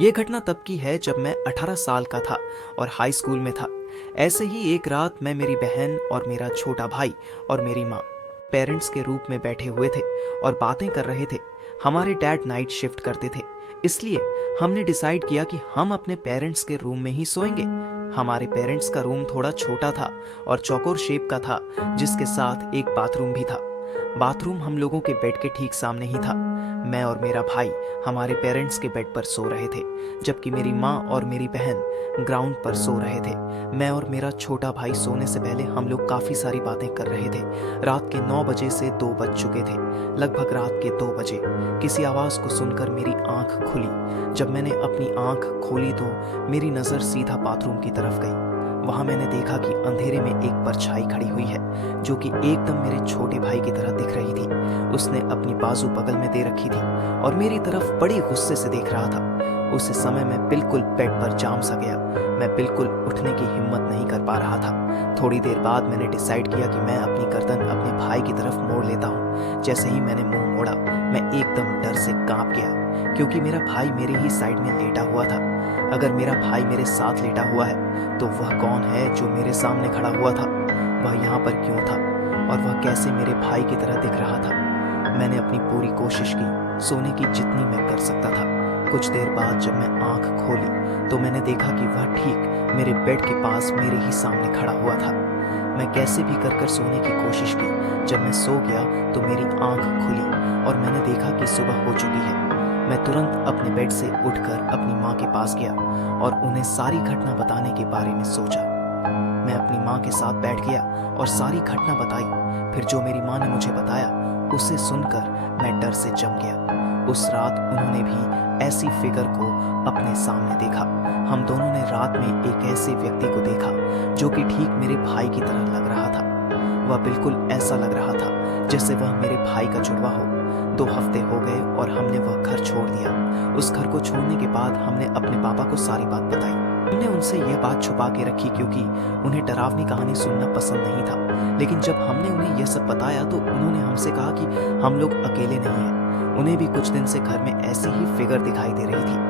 ये घटना तब की है जब मैं 18 साल का था और हाई स्कूल में था। ऐसे ही एक रात मैं, मेरी बहन और मेरा छोटा भाई और मेरी माँ पेरेंट्स के रूप में बैठे हुए थे और बातें कर रहे थे। हमारे डैड नाइट शिफ्ट करते थे, इसलिए हमने डिसाइड किया कि हम अपने पेरेंट्स के रूम में ही सोएंगे। हमारे पेरेंट्स का रूम थोड़ा छोटा था और चौकोर शेप का था, जिसके साथ एक बाथरूम भी था। बाथरूम हम लोगों के बेड के ठीक सामने ही था। मैं और मेरा भाई हमारे पेरेंट्स के बेड पर सो रहे थे, जबकि मेरी माँ और मेरी बहन ग्राउंड पर सो रहे थे। मैं और मेरा छोटा भाई सोने से पहले हम लोग काफ़ी सारी बातें कर रहे थे। रात के 9 बजे से 2 बज चुके थे। लगभग रात के 2 बजे किसी आवाज़ को सुनकर मेरी आंख खुली। जब मैंने अपनी आंख खोली तो मेरी नज़र सीधा बाथरूम की तरफ गई। वहां मैंने देखा कि अंधेरे में एक परछाई खड़ी हुई है, जो कि एकदम मेरे छोटे भाई की तरह दिख रही थी। उसने अपनी बाजू बगल में दे रखी थी और मेरी तरफ बड़ी गुस्से से देख रहा था। उस समय मैं बिल्कुल बेड पर जाम सा गया। मैं बिल्कुल उठने की हिम्मत नहीं कर पा रहा था। थोड़ी देर बाद मैंने डिसाइड किया कि मैं अपनी गर्दन अपने भाई की तरफ मोड़ लेता हूँ। जैसे ही मैंने मुंह मोड़ा, मैं एकदम डर से कांप गया, क्योंकि मेरा भाई मेरे ही साइड में लेटा हुआ था। अगर मेरा भाई मेरे साथ लेटा हुआ है तो वह कौन है जो मेरे सामने खड़ा हुआ था? वह यहाँ पर क्यों था और वह कैसे मेरे भाई की तरह दिख रहा था? मैंने अपनी पूरी कोशिश की, सोने की जितनी मैं कर सकता था। कुछ देर बाद जब मैं आंख खोली तो मैंने देखा कि वह ठीक मेरे बेड के पास मेरे ही सामने खड़ा हुआ था। मैं कैसे भी कर सोने की कोशिश की। जब मैं सो गया तो मेरी आंख खुली और मैंने देखा कि सुबह हो चुकी है। मैं तुरंत अपने बेड से उठकर अपनी माँ के पास गया और उन्हें सारी घटना बताने के बारे में सोचा। मैं अपनी माँ के साथ बैठ गया और सारी घटना बताई। फिर जो मेरी माँ ने मुझे बताया उसे सुनकर मैं डर से जम गया। उस रात उन्होंने भी ऐसी फिगर को अपने सामने देखा। हम दोनों ने रात में एक ऐसे व्यक्ति को देखा जो कि ठीक मेरे भाई की तरह लग रहा था। वह बिल्कुल ऐसा लग रहा था जैसे वह मेरे भाई का जुड़वा हो। 2 हफ्ते हो गए और हमने वह घर छोड़ दिया। उस घर को छोड़ने के बाद हमने अपने पापा को सारी बात बताई। हमने उनसे यह बात छुपा के रखी क्योंकि उन्हें डरावनी कहानी सुनना पसंद नहीं था। लेकिन जब हमने उन्हें यह सब बताया तो उन्होंने हमसे कहा कि हम लोग अकेले नहीं हैं। उन्हें भी कुछ दिन से घर में ऐसी ही फिगर दिखाई दे रही थी।